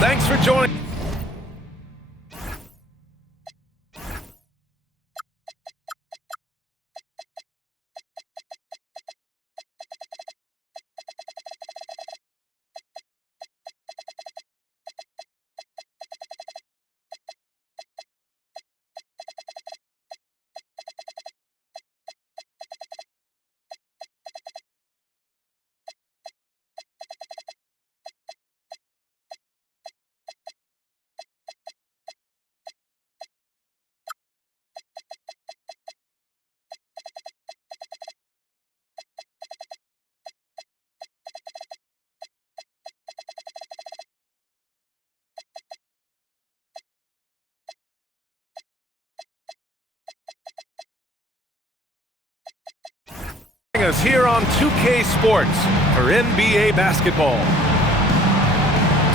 Thanks for joining. Us here on 2K Sports for NBA basketball.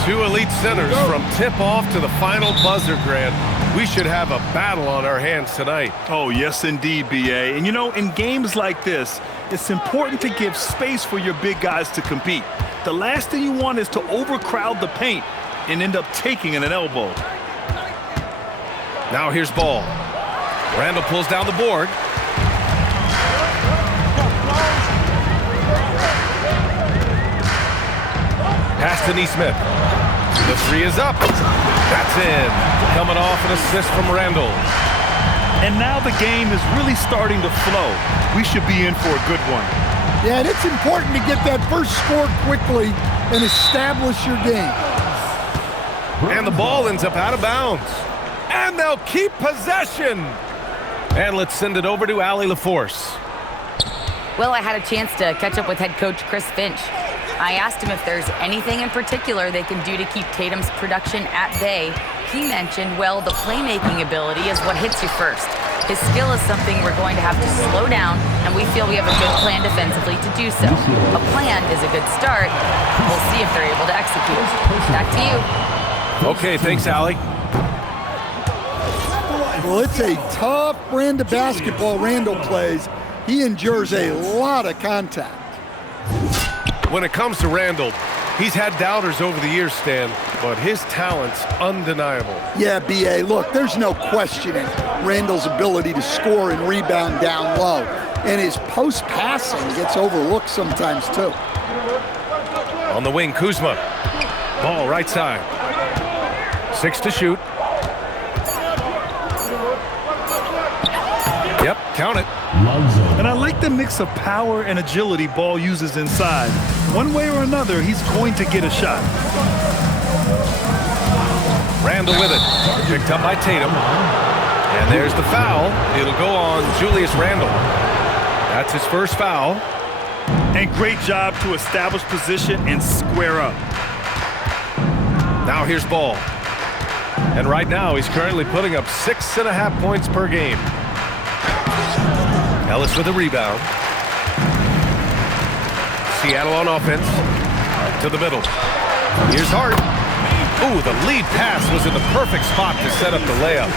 Two elite centers from tip-off to the final buzzer, Grant. We should have a battle on our hands tonight. Oh, yes, indeed, B.A. And, you know, in games like this, it's important to give space for your big guys to compete. The last thing you want is to overcrowd the paint and end up taking an elbow. Now here's ball. Randall pulls down the board. Pass to Neesmith. The three is up. That's in. Coming off an assist from Randall. And now the game is really starting to flow. We should be in for a good one. Yeah, and it's important to get that first score quickly and establish your game. And the ball ends up out of bounds. And they'll keep possession. And let's send it over to Allie LaForce. Well, I had a chance to catch up with head coach Chris Finch. I asked him if there's anything in particular they can do to keep Tatum's production at bay. He mentioned, well, the playmaking ability is what hits you first. His skill is something we're going to have to slow down, and we feel we have a good plan defensively to do so. A plan is a good start. We'll see if they're able to execute. Back to you. Okay, thanks, Allie. Well, it's a tough brand of basketball Randall plays. He endures a lot of contact. When it comes to Randall, he's had doubters over the years, Stan, but his talent's undeniable. Yeah, B.A., look, there's no questioning Randall's ability to score and rebound down low. And his post-passing gets overlooked sometimes, too. On the wing, Kuzma. Ball right side. 6 to shoot. Yep, count it. And I like the mix of power and agility Ball uses inside. One way or another, he's going to get a shot. Randall with it. Picked up by Tatum. And there's the foul. It'll go on Julius Randall. That's his first foul. And great job to establish position and square up. Now here's Ball. And right now, he's currently putting up 6.5 points per game. Ellis with a rebound. Seattle on offense. To the middle. Here's Hart. Ooh, the lead pass was in the perfect spot to set up the layup.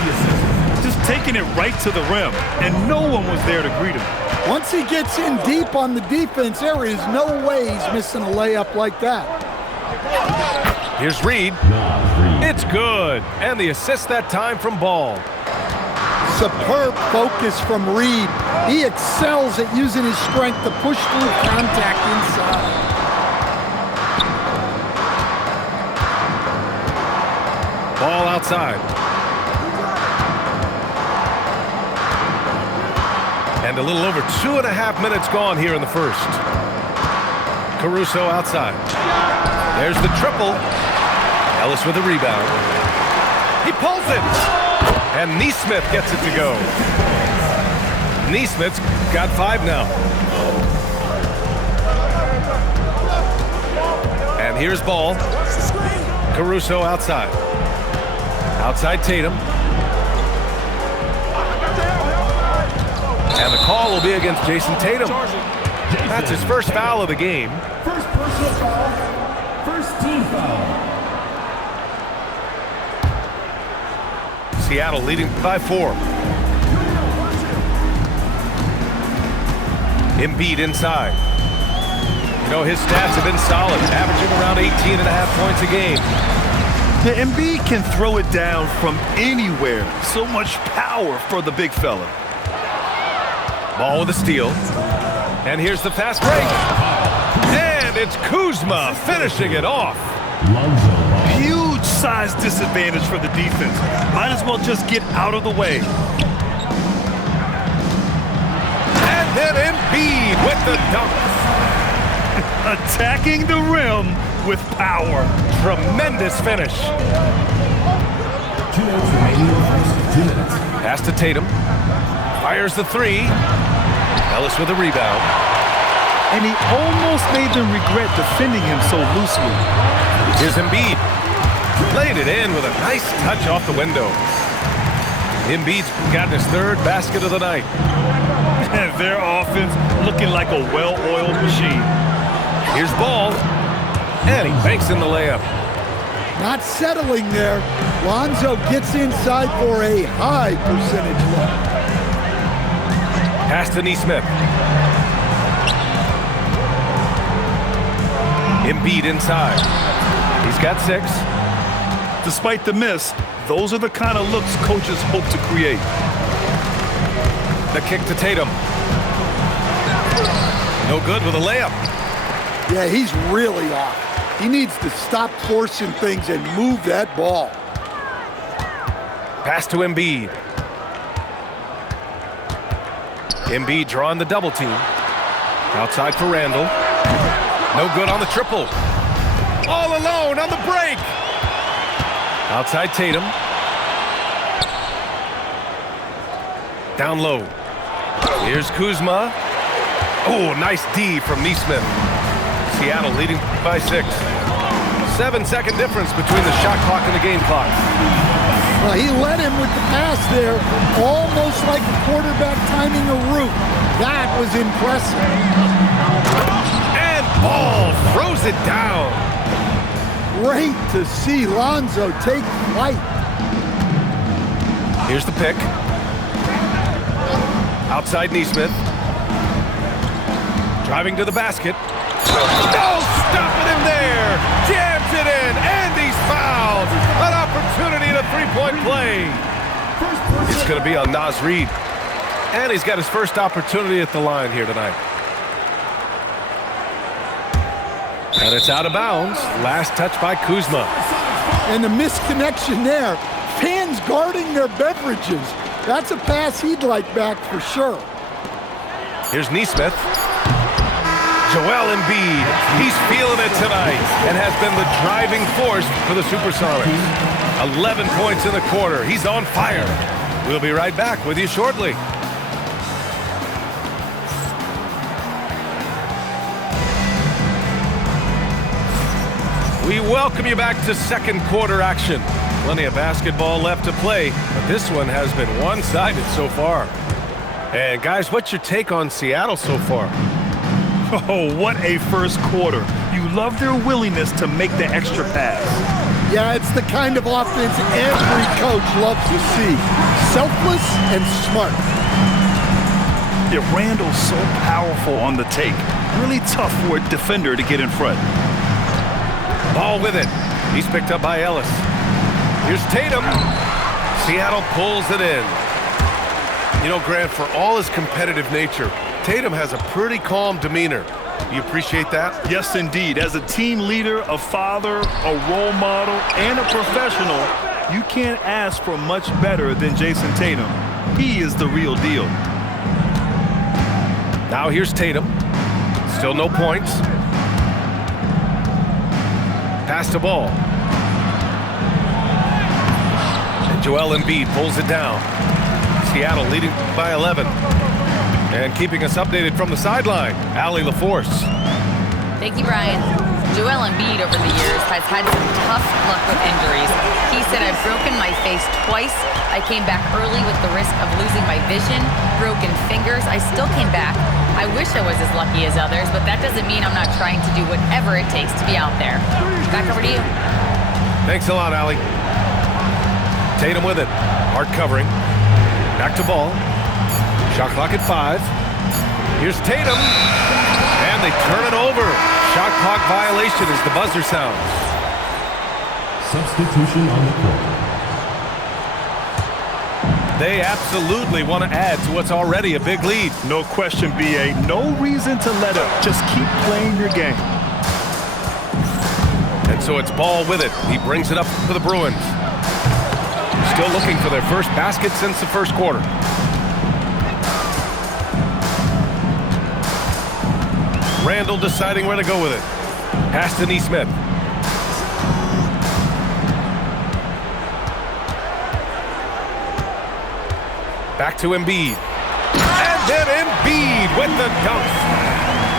Just taking it right to the rim, and no one was there to greet him. Once he gets in deep on the defense, there is no way he's missing a layup like that. Here's Reed. It's good. And the assist that time from Ball. Superb focus from Reed. He excels at using his strength to push through contact inside. Ball outside. And a little over 2.5 minutes gone here in the first. Caruso outside. There's the triple. Ellis with a rebound. He pulls it. And Neesmith gets it to go. Neesmith's got 5 now. And here's Ball. Caruso outside. Outside Tatum. And the call will be against Jason Tatum. That's his first foul of the game. First personal foul. First team foul. Seattle leading by 4. Embiid inside. You know, his stats have been solid, averaging around 18.5 points a game. The Embiid can throw it down from anywhere. So much power for the big fella. Ball with a steal. And here's the fast break. And it's Kuzma finishing it off. Huge size disadvantage for the defense. Might as well just get out of the way. And then Embiid with the dunk. Attacking the rim with power. Tremendous finish. 2 minutes remaining in the first 2 minutes. Pass to Tatum. Fires the three. Ellis with a rebound. And he almost made them regret defending him so loosely. Here's Embiid. Laid it in with a nice touch off the window. Embiid's gotten his third basket of the night. And their offense looking like a well-oiled machine. Here's Ball. And he banks in the layup. Not settling there. Lonzo gets inside for a high percentage look. Pass to Nesmith. Embiid inside. He's got 6. Despite the miss, those are the kind of looks coaches hope to create. The kick to Tatum. No good with a layup. Yeah, he's really off. He needs to stop forcing things and move that ball. Pass to Embiid. Embiid drawing the double team. Outside for Randall. No good on the triple. All alone on the break. Outside Tatum. Down low. Here's Kuzma. Oh, nice D from Nesmith. Seattle leading by 6. 7-second difference between the shot clock and the game clock. Well, he led him with the pass there, almost like a quarterback timing a route. That was impressive. And Ball throws it down. Great to see Lonzo take flight. Here's the pick. Outside Nesmith. Driving to the basket. No, stopping him there. Jams it in, and he's fouled. An opportunity in a three-point play. It's going to be on Naz Reid. And he's got his first opportunity at the line here tonight. And it's out of bounds. Last touch by Kuzma. And the misconnection there. Fans guarding their beverages. That's a pass he'd like back for sure. Here's Nesmith. Joel Embiid. He's feeling it tonight and has been the driving force for the Supersonics. 11 points in the quarter. He's on fire. We'll be right back with you shortly. We welcome you back to second quarter action. Plenty of basketball left to play, but this one has been one-sided so far. And guys, what's your take on Seattle so far? Oh, what a first quarter. You love their willingness to make the extra pass. Yeah, it's the kind of offense every coach loves to see. Selfless and smart. Yeah, Randall's so powerful on the take. Really tough for a defender to get in front. Ball with it. He's picked up by Ellis. Here's Tatum. Seattle pulls it in. You know, Grant, for all his competitive nature, Tatum has a pretty calm demeanor. You appreciate that? Yes, indeed. As a team leader, a father, a role model, and a professional, you can't ask for much better than Jason Tatum. He is the real deal. Now here's Tatum. Still no points. Pass to Ball. And Joel Embiid pulls it down. Seattle leading by 11. And keeping us updated from the sideline, Allie LaForce. Thank you, Brian. Joel Embiid over the years has had some tough luck with injuries. He said, "I've broken my face twice. I came back early with the risk of losing my vision, broken fingers. I still came back. I wish I was as lucky as others, but that doesn't mean I'm not trying to do whatever it takes to be out there." Back over to you. Thanks a lot, Allie. Tatum with it. Hard covering. Back to Ball. Shot clock at 5. Here's Tatum. And they turn it over. Shot clock violation as the buzzer sounds. Substitution on the court. They absolutely want to add to what's already a big lead. No question, B.A. No reason to let up. Just keep playing your game. And so it's Ball with it. He brings it up for the Bruins. Still looking for their first basket since the first quarter. Randall deciding where to go with it. Pass to Neesmith. Back to Embiid. And then Embiid with the dunk.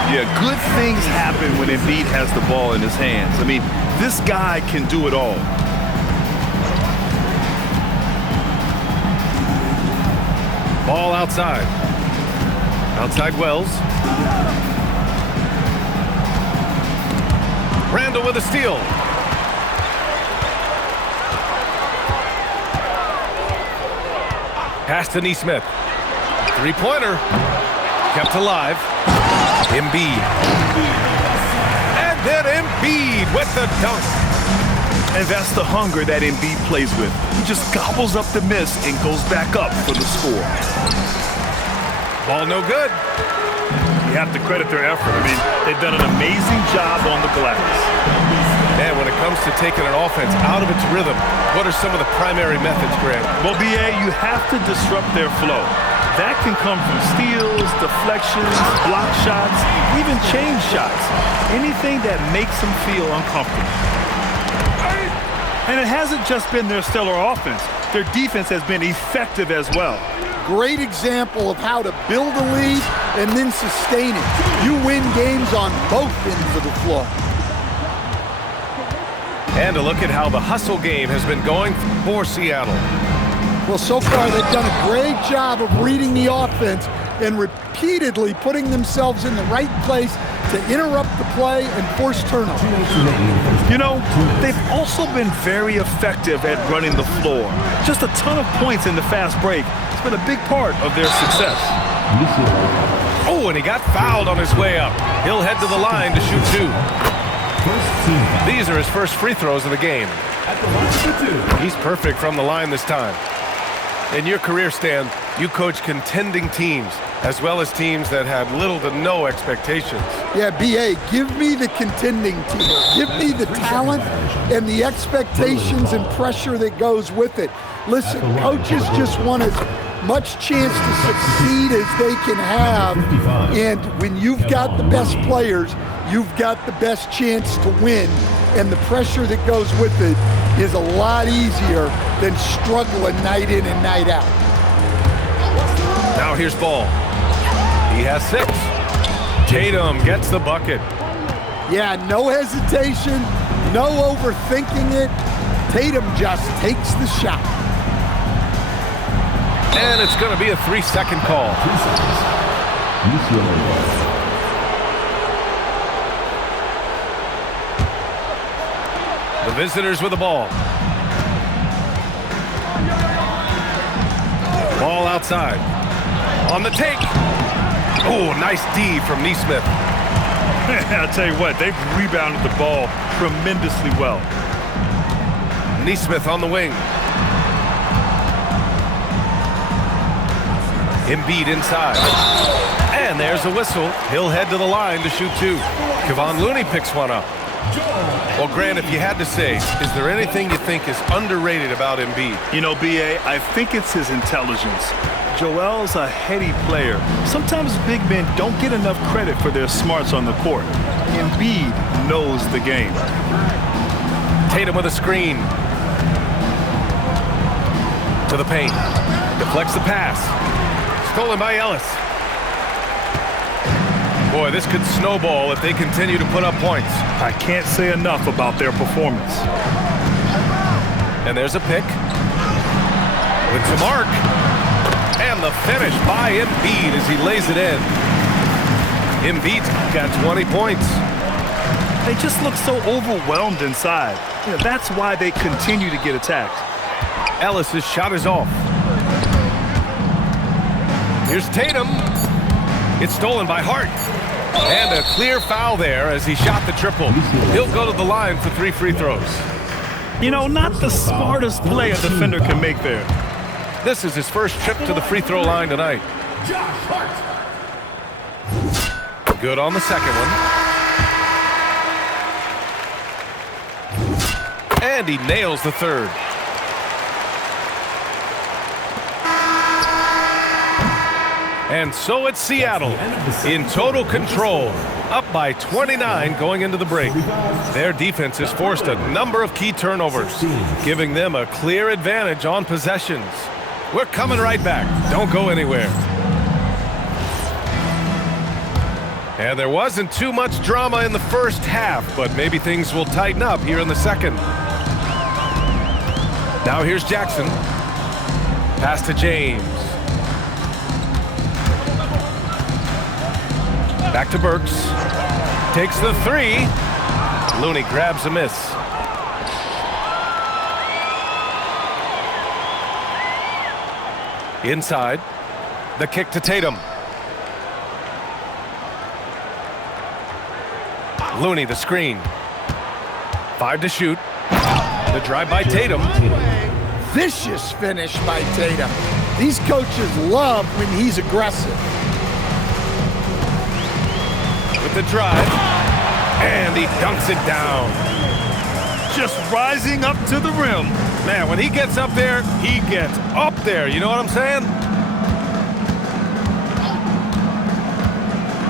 Yeah, good things happen when Embiid has the ball in his hands. I mean, this guy can do it all. Ball outside. Outside Wells. Randall with a steal. Pass to Neesmith. Three-pointer. Kept alive. Embiid. And then Embiid with the dunk. And that's the hunger that Embiid plays with. He just gobbles up the miss and goes back up for the score. Ball no good. You have to credit their effort. I mean, they've done an amazing job on the glass. Man, when it comes to taking an offense out of its rhythm, what are some of the primary methods, Grant? Well, B.A., you have to disrupt their flow. That can come from steals, deflections, block shots, even change shots. Anything that makes them feel uncomfortable. And it hasn't just been their stellar offense. Their defense has been effective as well. Great example of how to build a lead and then sustain it. You win games on both ends of the floor. And a look at how the hustle game has been going for Seattle. Well, so far they've done a great job of reading the offense and repeatedly putting themselves in the right place to interrupt the play and force turnovers. You know, they've also been very effective at running the floor. Just a ton of points in the fast break. It's been a big part of their success. Oh, and he got fouled on his way up. He'll head to the line to shoot two. These are his first free throws of the game. He's perfect from the line this time. In your career, Stan, you coach contending teams as well as teams that had little to no expectations. Yeah, B.A., give me the contending team. Give me the talent and the expectations and pressure that goes with it. Listen, coaches just want as much chance to succeed as they can have. And when you've got the best players, you've got the best chance to win. And the pressure that goes with it is a lot easier than struggling night in and night out. Now here's Ball. He has 6. Tatum gets the bucket. Yeah, no hesitation, no overthinking it. Tatum just takes the shot. And it's going to be a 3-second call. 3 seconds. The visitors with the ball. Ball outside. On the take. Oh, nice D from Neesmith. I'll tell you what, they've rebounded the ball tremendously well. Neesmith on the wing. Embiid inside. And there's a whistle. He'll head to the line to shoot two. Kevon Looney picks one up. Well, Grant, if you had to say, is there anything you think is underrated about Embiid? You know, B.A., I think it's his intelligence. Joel's a heady player. Sometimes big men don't get enough credit for their smarts on the court. Embiid knows the game. Tatum with a screen. To the paint. Deflects the pass. Stolen by Ellis. Boy, this could snowball if they continue to put up points. I can't say enough about their performance. And there's a pick. With to mark. And the finish by Embiid as he lays it in. Embiid's got 20 points. They just look so overwhelmed inside. You know, that's why they continue to get attacked. Ellis's shot is off. Here's Tatum. It's stolen by Hart. And a clear foul there as he shot the triple. He'll go to the line for 3 free throws. You know, not the smartest play a defender can make there. This is his first trip to the free throw line tonight. Good on the second one. And he nails the third. And so it's Seattle in total control, up by 29 going into the break. Their defense has forced a number of key turnovers, giving them a clear advantage on possessions. We're coming right back. Don't go anywhere. And there wasn't too much drama in the first half, but maybe things will tighten up here in the second. Now here's Jackson. Pass to James. Back to Burks. Takes the three. Looney grabs a miss. Inside. The kick to Tatum. Looney the screen. 5 to shoot. The drive by Tatum. Vicious finish by Tatum. These coaches love when he's aggressive. With the drive. And he dunks it down. Just rising up to the rim. Man, when he gets up there, he gets up there. You know what I'm saying?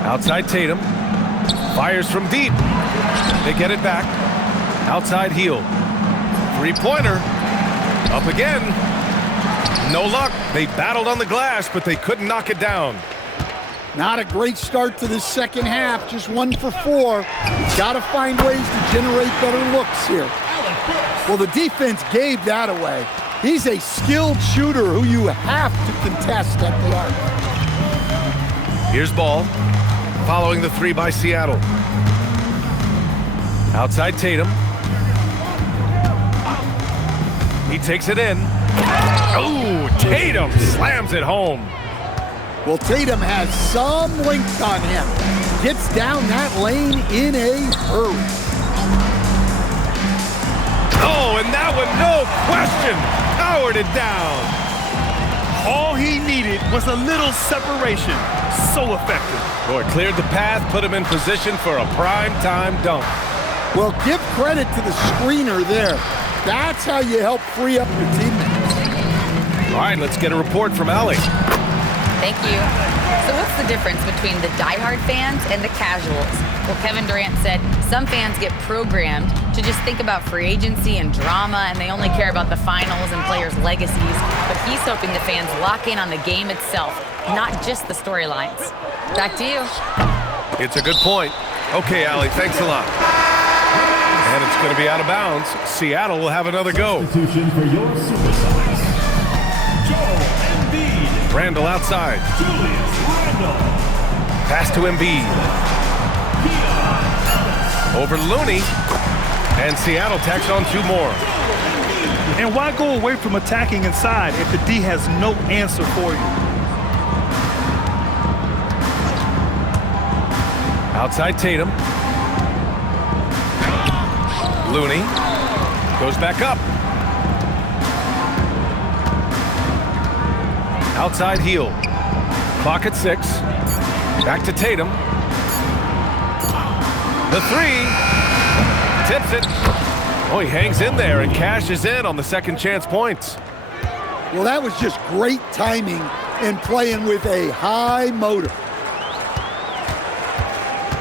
Outside Tatum. Fires from deep. They get it back. Outside heel. Three-pointer. Up again. No luck. They battled on the glass, but they couldn't knock it down. Not a great start to this second half. Just 1 for 4. Got to find ways to generate better looks here. Well, the defense gave that away. He's a skilled shooter who you have to contest at the arc. Here's Ball. Following the three by Seattle. Outside Tatum. He takes it in. Oh, Tatum slams it home. Well, Tatum has some length on him. Gets down that lane in a hurry. Oh, and that one, no question, powered it down. All he needed was a little separation. So effective. Boy, cleared the path, put him in position for a prime-time dunk. Well, give credit to the screener there. That's how you help free up your teammates. All right, let's get a report from Allie. Thank you. So what's the difference between the diehard fans and the casuals? Well, Kevin Durant said some fans get programmed to just think about free agency and drama, and they only care about the finals and players' legacies. But he's hoping the fans lock in on the game itself, not just the storylines. Back to you. It's a good point. Okay, Allie, thanks a lot. And it's going to be out of bounds. Seattle will have another go. Substitution for your superstars. Joel Embiid. Randall outside. Julius Randle. Pass to Embiid. Over Looney. And Seattle tacks on 2 more. And why go away from attacking inside if the D has no answer for you? Outside Tatum. Looney goes back up. Outside heel. Clock at 6. Back to Tatum. The 3. Tips it. Oh, he hangs in there and cashes in on the second chance points. Well, that was just great timing and playing with a high motor.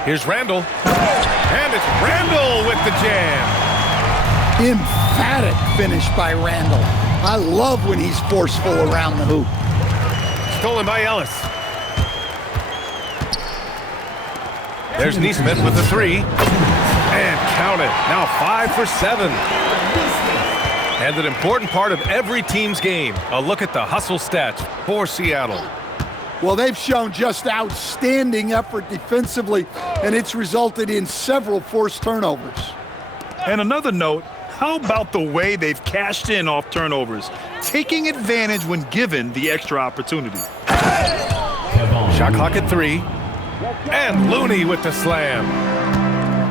Here's Randall. And it's Randall with the jam. Emphatic finish by Randall. I love when he's forceful around the hoop. Stolen by Ellis. There's Neesmith with the 3. And count it. Now 5 for 7. And an important part of every team's game. A look at the hustle stats for Seattle. Well, they've shown just outstanding effort defensively, and it's resulted in several forced turnovers. And another note, how about the way they've cashed in off turnovers, taking advantage when given the extra opportunity? Shot clock at 3. And Looney with the slam.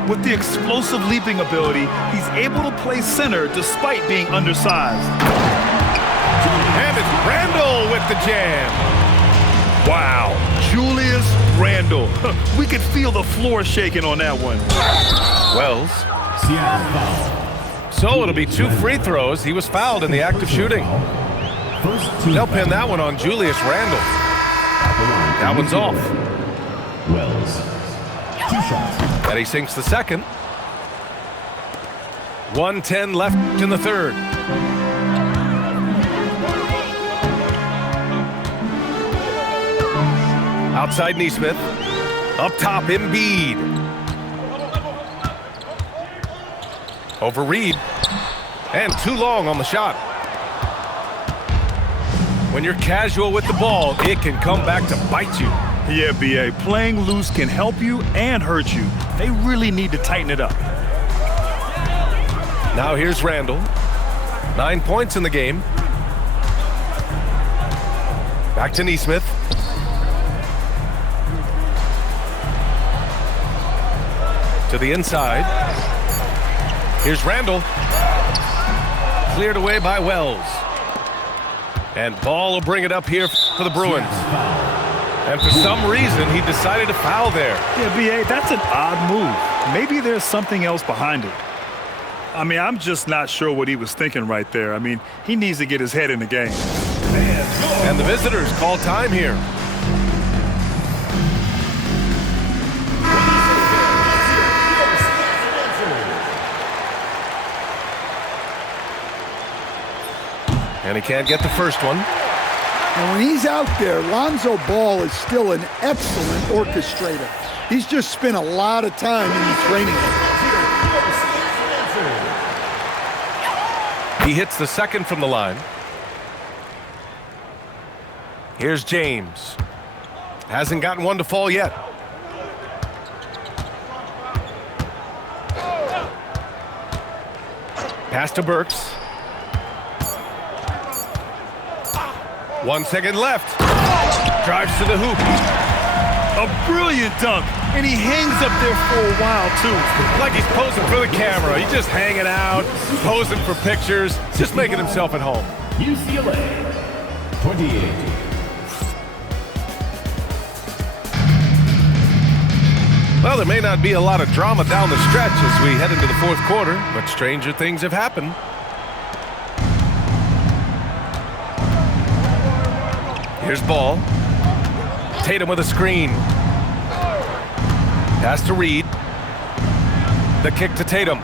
With the explosive leaping ability, he's able to play center despite being undersized. And it's Randle with the jam. Wow, Julius Randle. We could feel the floor shaking on that one. Wells. So it'll be 2 free throws. He was fouled in the act of shooting. They'll pin that one on Julius Randle. That one's off. Wells. 2 shots. And he sinks the second. 1:10 left in the third. Outside Nesmith. Up top, Embiid. Over Reed. And too long on the shot. When you're casual with the ball, it can come back to bite you. Yeah, B.A., playing loose can help you and hurt you. They really need to tighten it up. Now here's Randle. 9 points in the game. Back to Nesmith. To the inside. Here's Randle. Cleared away by Wells. And Ball will bring it up here for the Bruins. And for some reason, he decided to foul there. Yeah, B.A., that's an odd move. Maybe there's something else behind it. I mean, I'm just not sure what he was thinking right there. I mean, he needs to get his head in the game. And the visitors call time here. And he can't get the first one. And when he's out there, Lonzo Ball is still an excellent orchestrator. He's just spent a lot of time in the training camp. He hits the second from the line. Here's James. Hasn't gotten one to fall yet. Pass to Burks. 1 second left. Drives to the hoop. A brilliant dunk, and he hangs up there for a while, too. Like he's posing for the camera. He's just hanging out, posing for pictures, just making himself at home. UCLA. 28. Well, there may not be a lot of drama down the stretch as we head into the fourth quarter, but stranger things have happened. Here's Ball. Tatum with a screen. Pass to Reed. The kick to Tatum.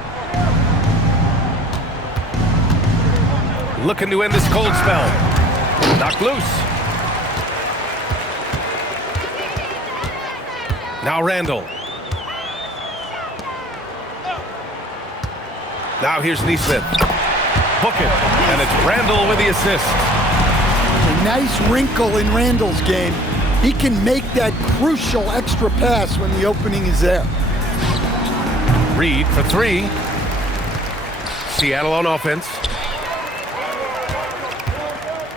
Looking to end this cold spell. Knocked loose. Now Randle. Now here's Nesmith. Book it. And it's Randle with the assist. A nice wrinkle in Randle's game. He can make that crucial extra pass when the opening is there. Reed for three. Seattle on offense.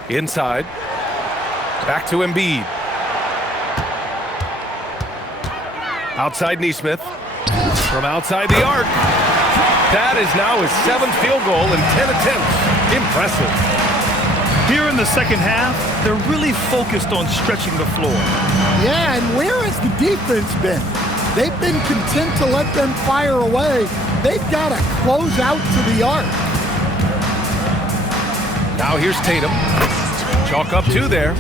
Inside. Back to Embiid. Outside Nesmith. From outside the arc. That is now his 7th field goal in 10 attempts. Impressive. Here in the second half, they're really focused on stretching the floor. Yeah, and where has the defense been? They've been content to let them fire away. They've got to close out to the arc. Now here's Tatum. Chalk up 2 there.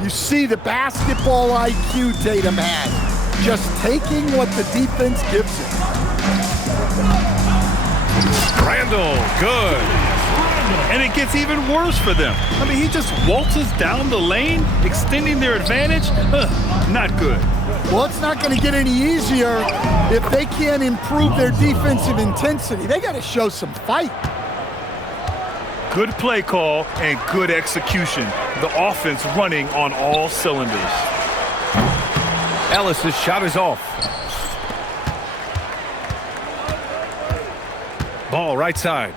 You see the basketball IQ Tatum has. Just taking what the defense gives him. Randle, good. And it gets even worse for them. I mean, he just waltzes down the lane, extending their advantage. Not good. Well, it's not going to get any easier if they can't improve their defensive intensity. They got to show some fight. Good play call and good execution. The offense running on all cylinders. Ellis's shot is off. Ball right side.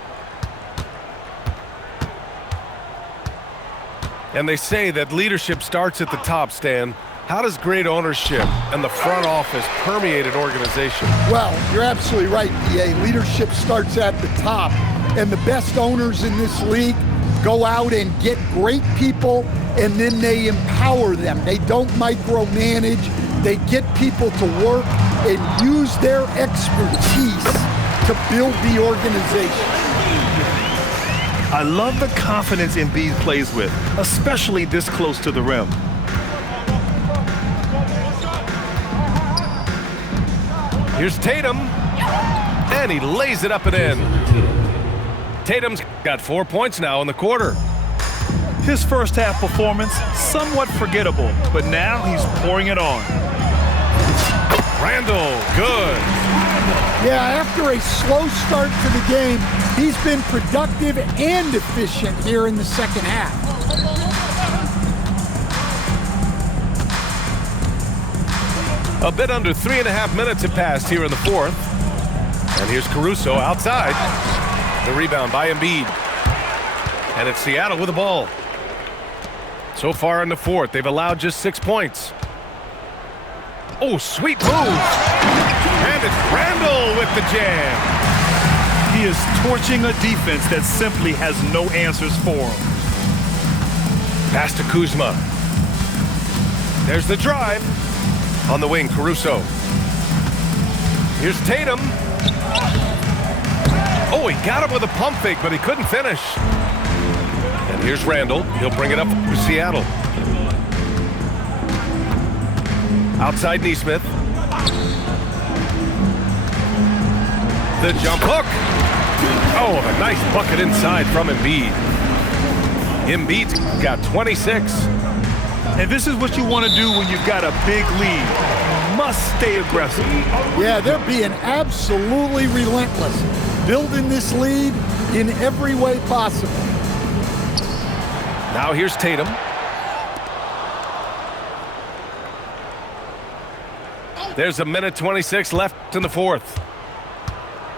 And they say that leadership starts at the top, Stan. How does great ownership and the front office permeate an organization? Well, you're absolutely right, BA. Leadership starts at the top, and the best owners in this league go out and get great people, and then they empower them. They don't micromanage. They get people to work and use their expertise to build the organization. I love the confidence Embiid plays with, especially this close to the rim. Here's Tatum, and he lays it up and in. Tatum's got 4 points now in the quarter. His first half performance, somewhat forgettable, but now he's pouring it on. Randall, good. Yeah, after a slow start to the game, he's been productive and efficient here in the second half. A bit under 3.5 minutes have passed here in the fourth. And here's Caruso outside. The rebound by Embiid. And it's Seattle with the ball. So far in the fourth, they've allowed just 6 points. Oh, sweet move. And it's Randall with the jam. He is torching a defense that simply has no answers for him. Pass to Kuzma. There's the drive. On the wing, Caruso. Here's Tatum. Oh, he got him with a pump fake, but he couldn't finish. And here's Randall. He'll bring it up for Seattle. Outside Nesmith. The jump hook. Oh, a nice bucket inside from Embiid. Embiid's got 26. And this is what you want to do when you've got a big lead. You must stay aggressive. Yeah, they're being absolutely relentless, building this lead in every way possible. Now here's Tatum. There's a minute 26 left in the fourth.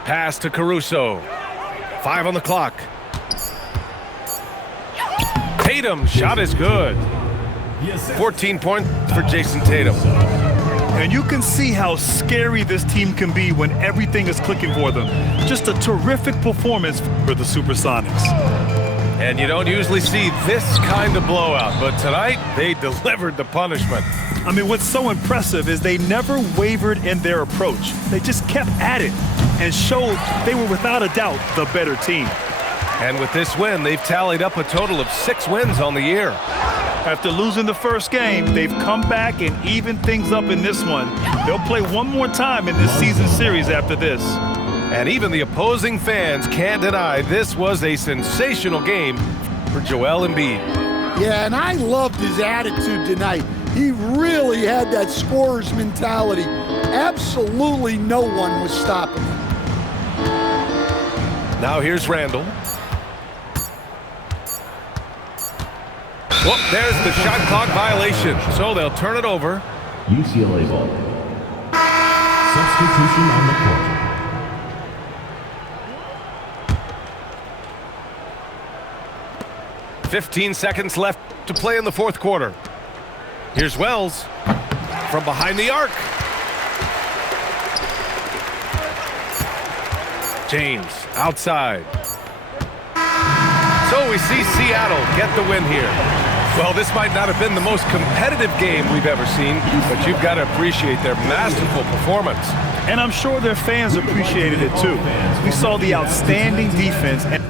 Pass to Caruso. 5 on the clock. Tatum, shot is good. 14 points for Jason Tatum. And you can see how scary this team can be when everything is clicking for them. Just a terrific performance for the Supersonics. And you don't usually see this kind of blowout, but tonight they delivered the punishment. I mean, what's so impressive is they never wavered in their approach. They just kept at it and showed they were without a doubt the better team. And with this win, they've tallied up a total of 6 wins on the year. After losing the first game, they've come back and evened things up in this one. They'll play one more time in this season series after this. And even the opposing fans can't deny this was a sensational game for Joel Embiid. Yeah, and I loved his attitude tonight. He really had that scorer's mentality. Absolutely no one was stopping him. Now here's Randall. Well, there's the shot clock violation, so they'll turn it over. UCLA ball. Substitution on the court. "15 seconds left to play in the fourth quarter. Here's Wells from behind the arc. James outside. So we see Seattle get the win here. Well, this might not have been the most competitive game we've ever seen, but you've got to appreciate their masterful performance. And I'm sure their fans appreciated it too. We saw the outstanding defense and